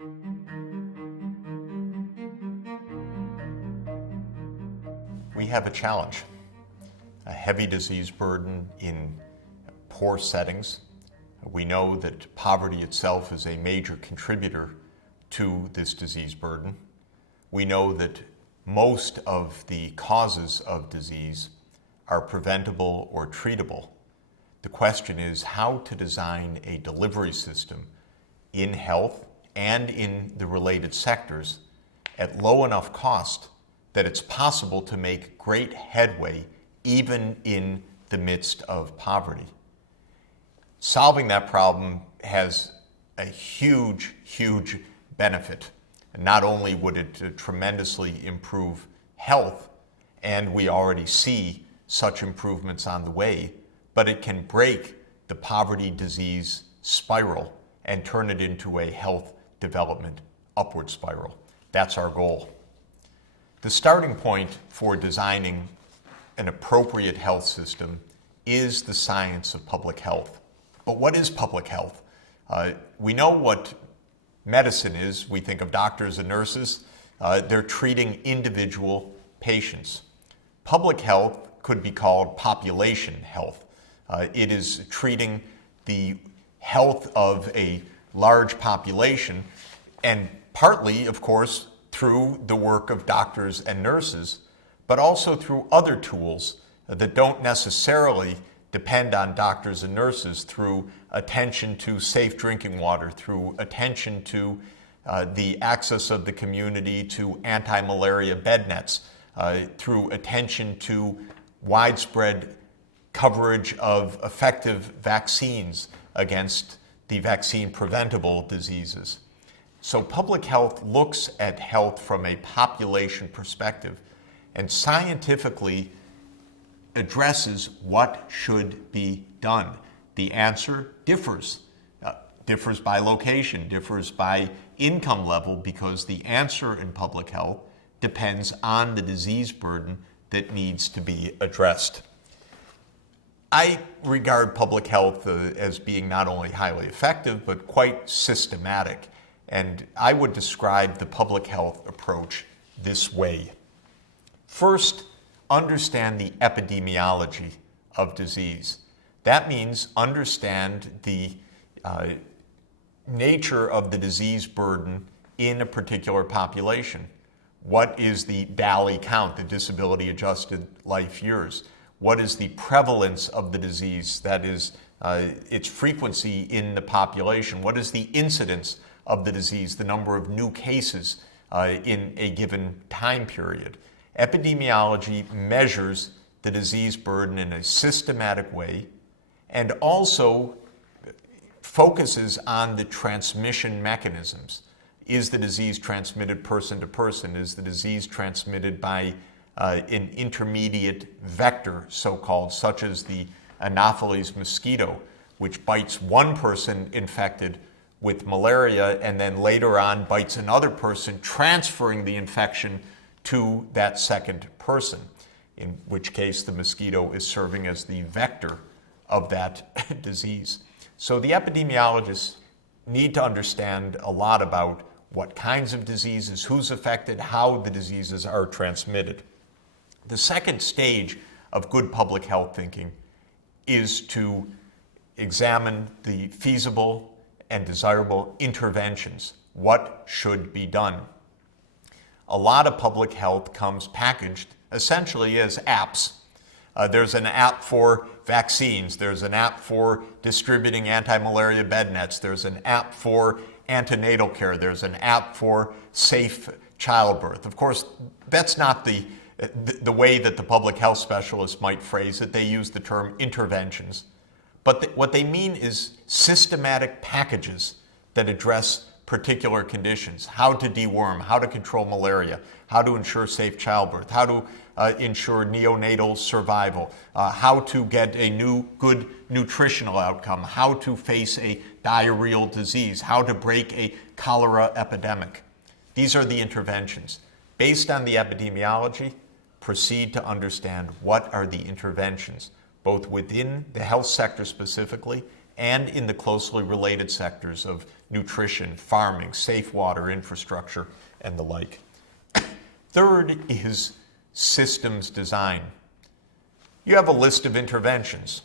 We have a challenge, a heavy disease burden in poor settings. We know that poverty itself is a major contributor to this disease burden. We know that most of the causes of disease are preventable or treatable. The question is how to design a delivery system in health and in the related sectors at low enough cost that it's possible to make great headway even in the midst of poverty. Solving that problem has a huge, huge benefit. Not only would it tremendously improve health, and we already see such improvements on the way, but it can break the poverty disease spiral and turn it into a health development upward spiral. That's our goal. The starting point for designing an appropriate health system is the science of public health. But what is public health? We know what medicine is. We think of doctors and nurses. They're treating individual patients. Public health could be called population health. It is treating the health of a large population, and partly, of course, through the work of doctors and nurses, but also through other tools that don't necessarily depend on doctors and nurses, through attention to safe drinking water, through attention to the access of the community to anti-malaria bed nets, through attention to widespread coverage of effective vaccines against the vaccine-preventable diseases. So public health looks at health from a population perspective and scientifically addresses what should be done. The answer differs. Differs by location, differs by income level, because the answer in public health depends on the disease burden that needs to be addressed. I regard public health as being not only highly effective, but quite systematic. And I would describe the public health approach this way. First, understand the epidemiology of disease. That means understand the nature of the disease burden in a particular population. What is the DALY count, the disability adjusted life years? What is the prevalence of the disease, that is, its frequency in the population? What is the incidence of the disease, the number of new cases in a given time period? Epidemiology measures the disease burden in a systematic way and also focuses on the transmission mechanisms. Is the disease transmitted person to person? Is the disease transmitted by an intermediate vector, so-called, such as the Anopheles mosquito, which bites one person infected with malaria and then later on bites another person, transferring the infection to that second person, in which case the mosquito is serving as the vector of that disease. So the epidemiologists need to understand a lot about what kinds of diseases, who's affected, how the diseases are transmitted. The second stage of good public health thinking is to examine the feasible and desirable interventions. What should be done? A lot of public health comes packaged essentially as apps. There's an app for vaccines. There's an app for distributing anti-malaria bed nets. There's an app for antenatal care. There's an app for safe childbirth. Of course, that's not the way that the public health specialists might phrase it. They use the term interventions. But what they mean is systematic packages that address particular conditions: how to deworm, how to control malaria, how to ensure safe childbirth, how to ensure neonatal survival, how to get a new good nutritional outcome, how to face a diarrheal disease, how to break a cholera epidemic. These are the interventions. Based on the epidemiology, proceed to understand what are the interventions, both within the health sector specifically and in the closely related sectors of nutrition, farming, safe water infrastructure, and the like. Third is systems design. You have a list of interventions.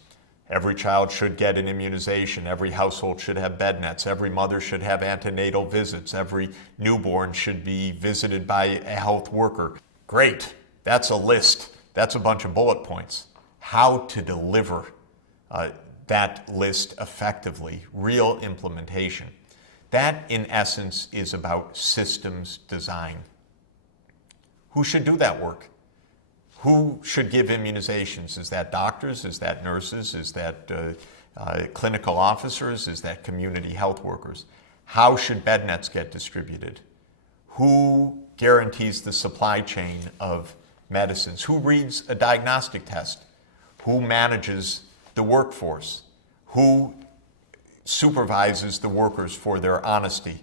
Every child should get an immunization. Every household should have bed nets. Every mother should have antenatal visits. Every newborn should be visited by a health worker. Great. That's a list. That's a bunch of bullet points. How to deliver that list effectively, real implementation. That, in essence, is about systems design. Who should do that work? Who should give immunizations? Is that doctors? Is that nurses? Is that clinical officers? Is that community health workers? How should bed nets get distributed? Who guarantees the supply chain of medicines? Who reads a diagnostic test? Who manages the workforce? Who supervises the workers for their honesty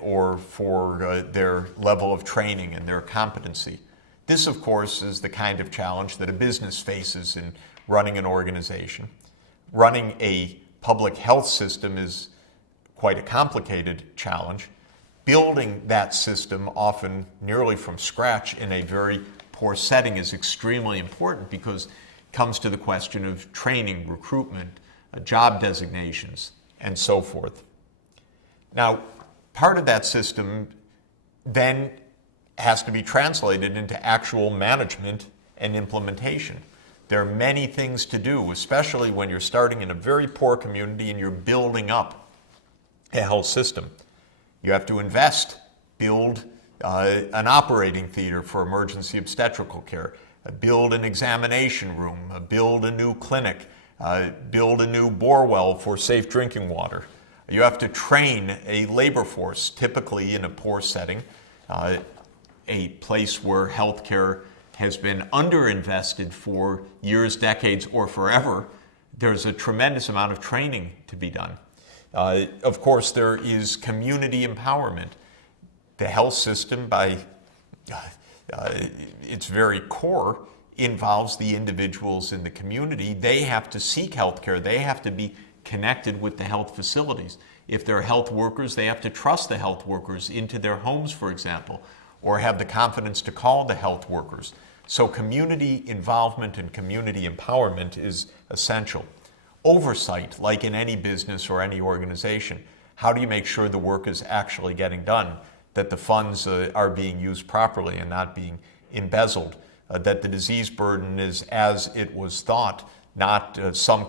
or for their level of training and their competency? This, of course, is the kind of challenge that a business faces in running an organization. Running a public health system is quite a complicated challenge. Building that system, often nearly from scratch in a very poor setting, is extremely important because it comes to the question of training, recruitment, job designations, and so forth. Now, part of that system then has to be translated into actual management and implementation. There are many things to do, especially when you're starting in a very poor community and you're building up a health system. You have to invest, build an operating theater for emergency obstetrical care, build an examination room, build a new clinic, build a new bore well for safe drinking water. You have to train a labor force, typically in a poor setting, a place where healthcare has been underinvested for years, decades, or forever. There's a tremendous amount of training to be done. Of course, there is community empowerment. The health system, by its very core, involves the individuals in the community. They have to seek healthcare. They have to be connected with the health facilities. If they're health workers, they have to trust the health workers into their homes, for example, or have the confidence to call the health workers. So community involvement and community empowerment is essential. Oversight, like in any business or any organization. How do you make sure the work is actually getting done, that the funds are being used properly and not being embezzled, that the disease burden is as it was thought, not some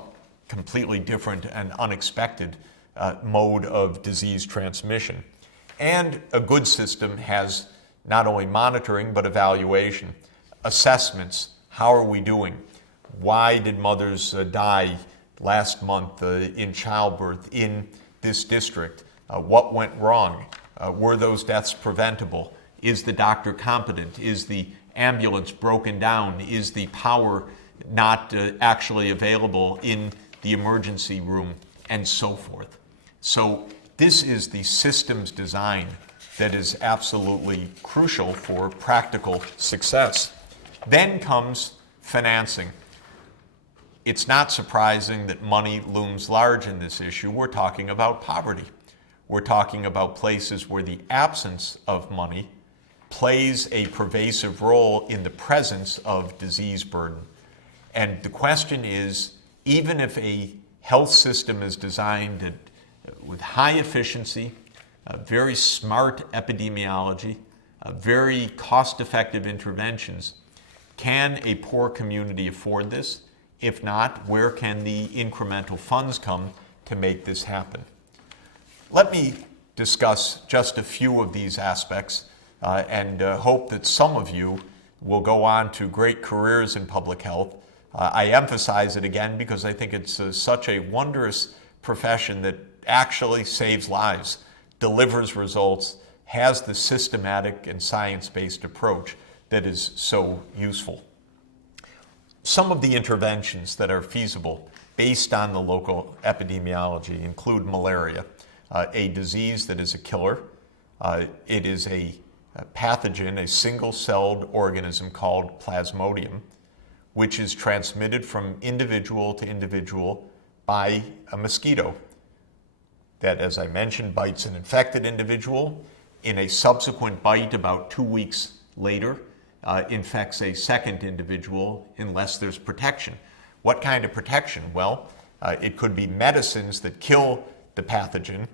completely different and unexpected mode of disease transmission. And a good system has not only monitoring, but evaluation. Assessments, how are we doing? Why did mothers die last month in childbirth in this district? What went wrong? Were those deaths preventable? Is the doctor competent? Is the ambulance broken down? Is the power not actually available in the emergency room? And so forth. So this is the systems design that is absolutely crucial for practical success. Then comes financing. It's not surprising that money looms large in this issue. We're talking about poverty. We're talking about places where the absence of money plays a pervasive role in the presence of disease burden. And the question is, even if a health system is designed with high efficiency, very smart epidemiology, very cost-effective interventions, can a poor community afford this? If not, where can the incremental funds come to make this happen? Let me discuss just a few of these aspects and hope that some of you will go on to great careers in public health. I emphasize it again because I think it's such a wondrous profession that actually saves lives, delivers results, has the systematic and science-based approach that is so useful. Some of the interventions that are feasible based on the local epidemiology include malaria, a disease that is a killer. It is a pathogen, a single-celled organism called Plasmodium, which is transmitted from individual to individual by a mosquito that, as I mentioned, bites an infected individual. In a subsequent bite about 2 weeks later, infects a second individual unless there's protection. What kind of protection? Well, it could be medicines that kill the pathogen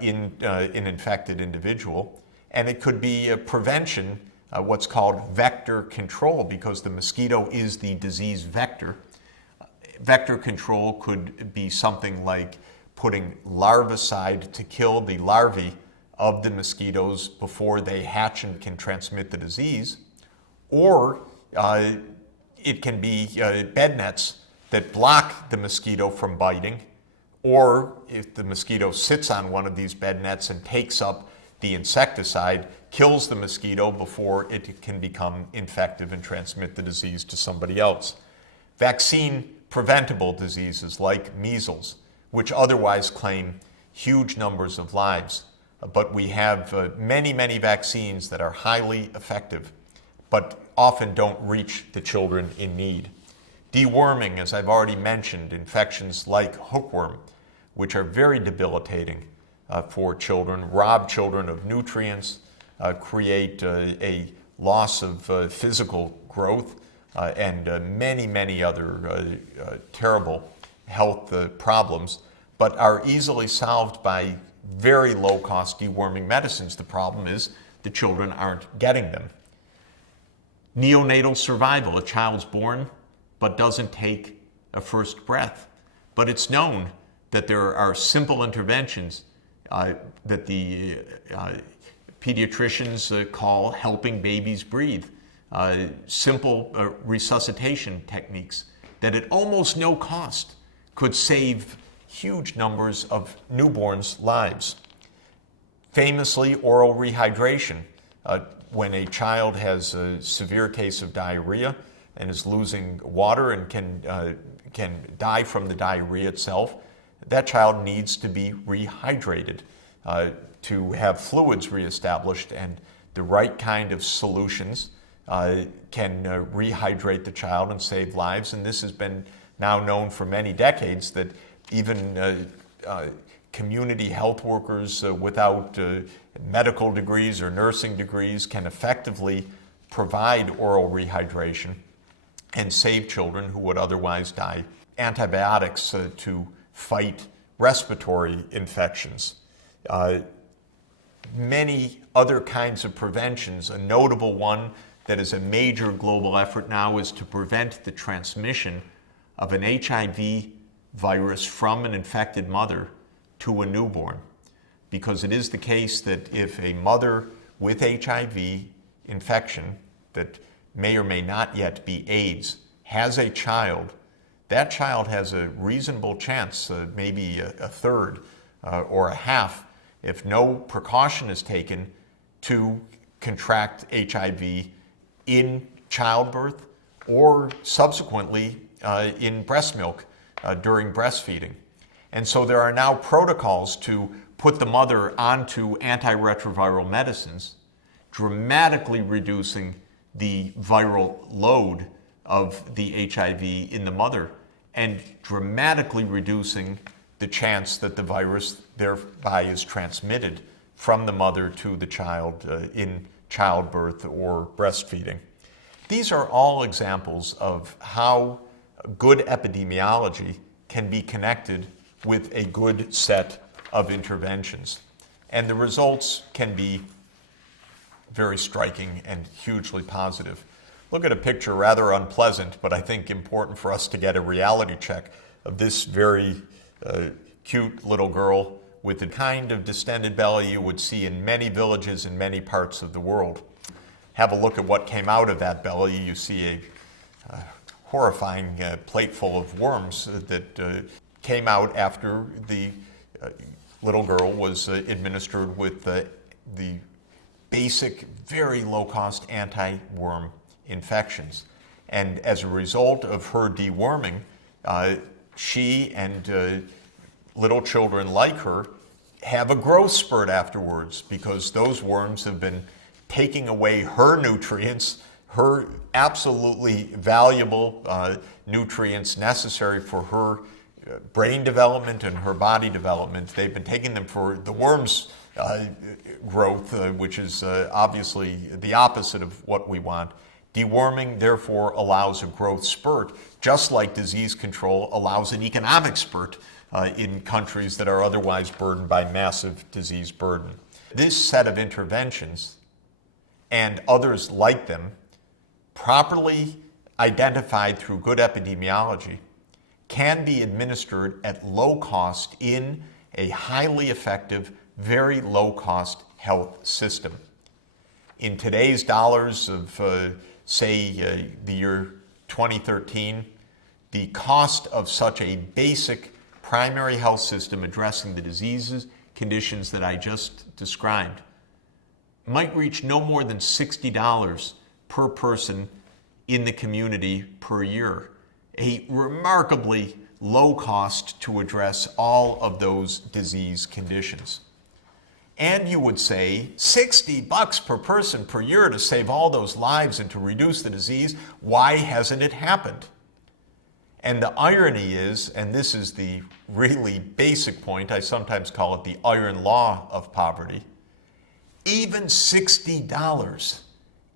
in an infected individual, and it could be a prevention, what's called vector control, because the mosquito is the disease vector. Vector control could be something like putting larvicide to kill the larvae of the mosquitoes before they hatch and can transmit the disease, or it can be bed nets that block the mosquito from biting, or if the mosquito sits on one of these bed nets and takes up the insecticide, kills the mosquito before it can become infective and transmit the disease to somebody else. Vaccine preventable diseases like measles, which otherwise claim huge numbers of lives. But we have many, many vaccines that are highly effective, but often don't reach the children in need. Deworming, as I've already mentioned, infections like hookworm, which are very debilitating for children, rob children of nutrients, create a loss of physical growth, and many, many other terrible health problems, but are easily solved by very low-cost deworming medicines. The problem is the children aren't getting them. Neonatal survival, a child's born but doesn't take a first breath. But it's known that there are simple interventions that the pediatricians call helping babies breathe, simple resuscitation techniques that at almost no cost could save huge numbers of newborns' lives. Famously, oral rehydration. When a child has a severe case of diarrhea and is losing water and can die from the diarrhea itself, that child needs to be rehydrated to have fluids reestablished, and the right kind of solutions can rehydrate the child and save lives. And this has been now known for many decades that even community health workers without medical degrees or nursing degrees can effectively provide oral rehydration and save children who would otherwise die. Antibiotics to fight respiratory infections. Many other kinds of preventions. A notable one that is a major global effort now is to prevent the transmission of an HIV virus from an infected mother to a newborn. Because it is the case that if a mother with HIV infection that may or may not yet be AIDS has a child, that child has a reasonable chance, maybe a third or a half, if no precaution is taken, to contract HIV in childbirth or subsequently in breast milk during breastfeeding. And so there are now protocols to put the mother onto antiretroviral medicines, dramatically reducing the viral load of the HIV in the mother and dramatically reducing the chance that the virus thereby is transmitted from the mother to the child in childbirth or breastfeeding. These are all examples of how good epidemiology can be connected with a good set of interventions. And the results can be very striking and hugely positive. Look at a picture, rather unpleasant, but I think important for us to get a reality check of this very cute little girl with the kind of distended belly you would see in many villages in many parts of the world. Have a look at what came out of that belly. You see a horrifying plate full of worms that came out after the little girl was administered with the basic, very low-cost anti-worm infections. And as a result of her deworming, she and little children like her have a growth spurt afterwards because those worms have been taking away her nutrients, her absolutely valuable nutrients necessary for her brain development and her body development. They've been taking them for the worm's growth, which is obviously the opposite of what we want. Deworming, therefore, allows a growth spurt, just like disease control allows an economic spurt in countries that are otherwise burdened by massive disease burden. This set of interventions and others like them, properly identified through good epidemiology, can be administered at low cost in a highly effective, very low cost health system. In today's dollars of, say, the year 2013, the cost of such a basic primary health system addressing the diseases, conditions that I just described might reach no more than $60 per person in the community per year. A remarkably low cost to address all of those disease conditions. And you would say, $60 per person per year to save all those lives and to reduce the disease, why hasn't it happened? And the irony is, and this is the really basic point, I sometimes call it the iron law of poverty, even $60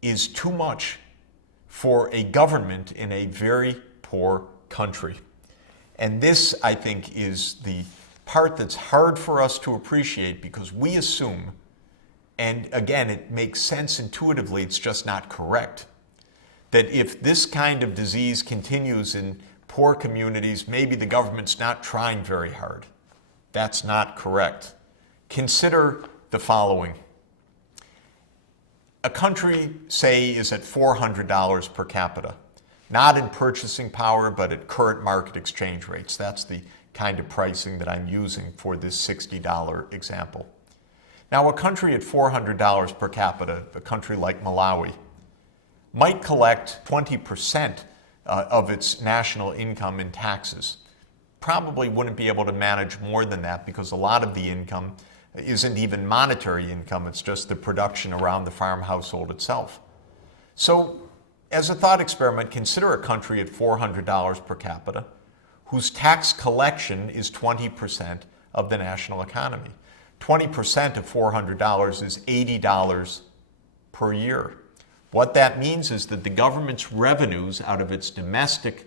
is too much for a government in a very poor country. And this, I think, is the part that's hard for us to appreciate, because we assume, and again, it makes sense intuitively, it's just not correct, that if this kind of disease continues in poor communities, maybe the government's not trying very hard. That's not correct. Consider the following. A country, say, is at $400 per capita, not in purchasing power, but at current market exchange rates. That's the kind of pricing that I'm using for this $60 example. Now, a country at $400 per capita, a country like Malawi, might collect 20% of its national income in taxes. Probably wouldn't be able to manage more than that, because a lot of the income isn't even monetary income, it's just the production around the farm household itself. So, as a thought experiment, consider a country at $400 per capita whose tax collection is 20% of the national economy. 20% of $400 is $80 per year. What that means is that the government's revenues out of its domestic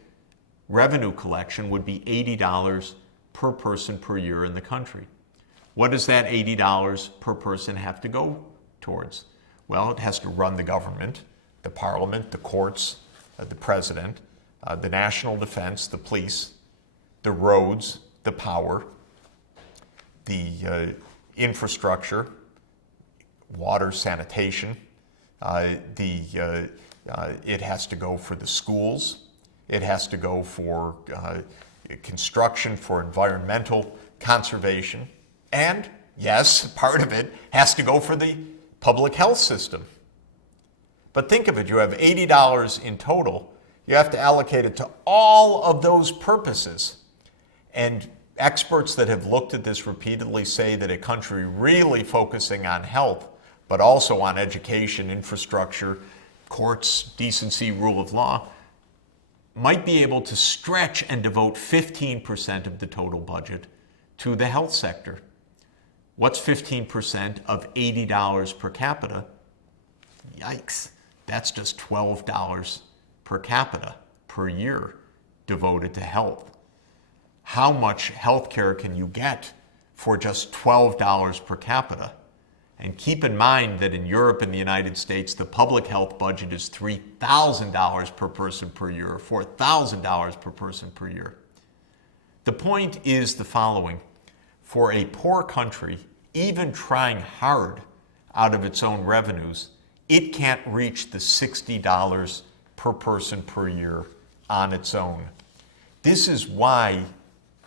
revenue collection would be $80 per person per year in the country. What does that $80 per person have to go towards? Well, it has to run the government, the parliament, the courts, the president, the national defense, the police, the roads, the power, the infrastructure, water, sanitation. It has to go for the schools. It has to go for construction, for environmental conservation. And, yes, part of it has to go for the public health system. But think of it, you have $80 in total. You have to allocate it to all of those purposes. And experts that have looked at this repeatedly say that a country really focusing on health, but also on education, infrastructure, courts, decency, rule of law, might be able to stretch and devote 15% of the total budget to the health sector. What's 15% of $80 per capita? Yikes, that's just $12 per capita per year devoted to health. How much health care can you get for just $12 per capita? And keep in mind that in Europe and the United States, the public health budget is $3,000 per person per year, or $4,000 per person per year. The point is the following. For a poor country, even trying hard out of its own revenues, it can't reach the $60 per person per year on its own. This is why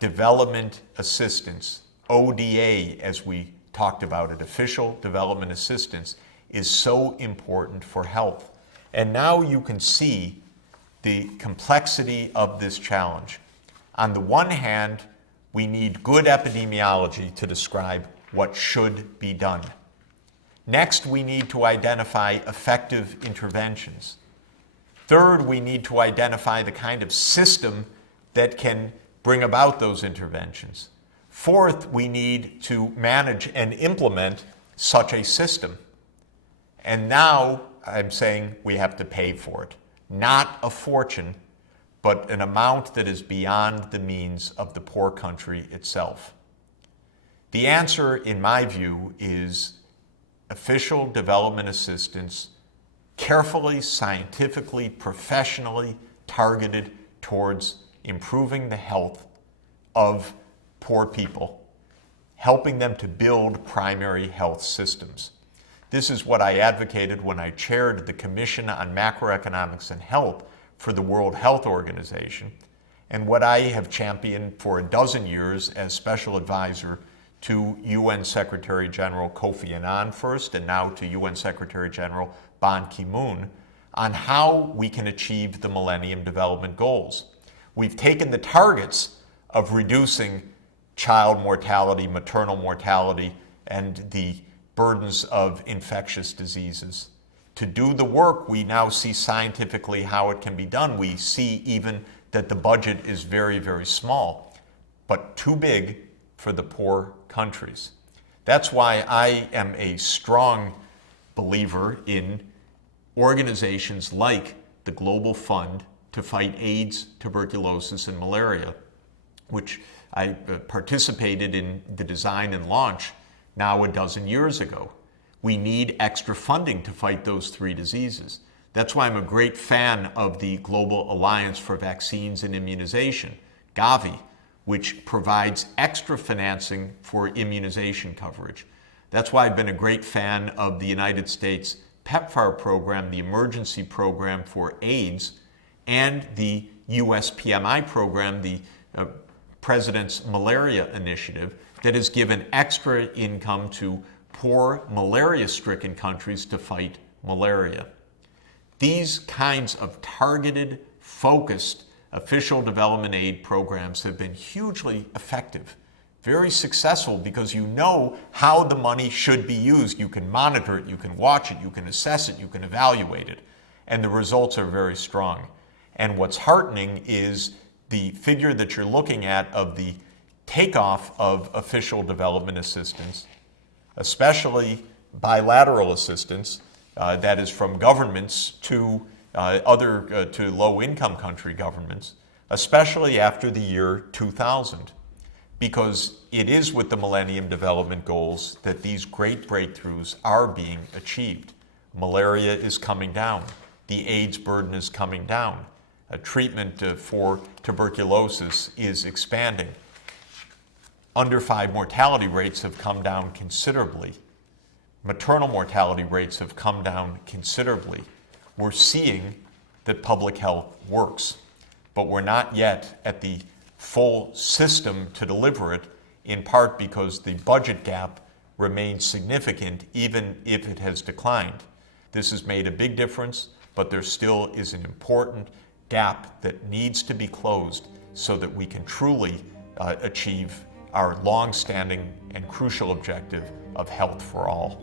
development assistance, ODA, as we talked about it, official development assistance, is so important for health. And now you can see the complexity of this challenge. On the one hand, we need good epidemiology to describe what should be done. Next, we need to identify effective interventions. Third, we need to identify the kind of system that can bring about those interventions. Fourth, we need to manage and implement such a system. And now I'm saying we have to pay for it. Not a fortune, but an amount that is beyond the means of the poor country itself. The answer, in my view, is official development assistance, carefully, scientifically, professionally targeted towards improving the health of poor people, helping them to build primary health systems. This is what I advocated when I chaired the Commission on Macroeconomics and Health for the World Health Organization, and what I have championed for a dozen years as special advisor to UN Secretary General Kofi Annan first, and now to UN Secretary General Ban Ki-moon, on how we can achieve the Millennium Development Goals. We've taken the targets of reducing child mortality, maternal mortality, and the burdens of infectious diseases. To do the work, we now see scientifically how it can be done. We see even that the budget is very, very small, but too big for the poor countries. That's why I am a strong believer in organizations like the Global Fund to fight AIDS, tuberculosis, and malaria, which I participated in the design and launch now a dozen years ago. We need extra funding to fight those three diseases. That's why I'm a great fan of the Global Alliance for Vaccines and Immunization, Gavi, which provides extra financing for immunization coverage. That's why I've been a great fan of the United States PEPFAR program, the emergency program for AIDS, and the US PMI program, the President's Malaria Initiative, that has given extra income to poor malaria-stricken countries to fight malaria. These kinds of targeted, focused official development aid programs have been hugely effective, very successful, because you know how the money should be used. You can monitor it, you can watch it, you can assess it, you can evaluate it, and the results are very strong. And what's heartening is the figure that you're looking at of the takeoff of official development assistance, especially bilateral assistance, that is from governments to to low-income country governments, especially after the year 2000, because it is with the Millennium Development Goals that these great breakthroughs are being achieved. Malaria is coming down. The AIDS burden is coming down. Treatment for tuberculosis is expanding. Under 5 mortality rates have come down considerably. Maternal mortality rates have come down considerably. We're seeing that public health works, but we're not yet at the full system to deliver it, in part because the budget gap remains significant even if it has declined. This has made a big difference, but there still is an important gap that needs to be closed so that we can truly achieve our long-standing and crucial objective of health for all.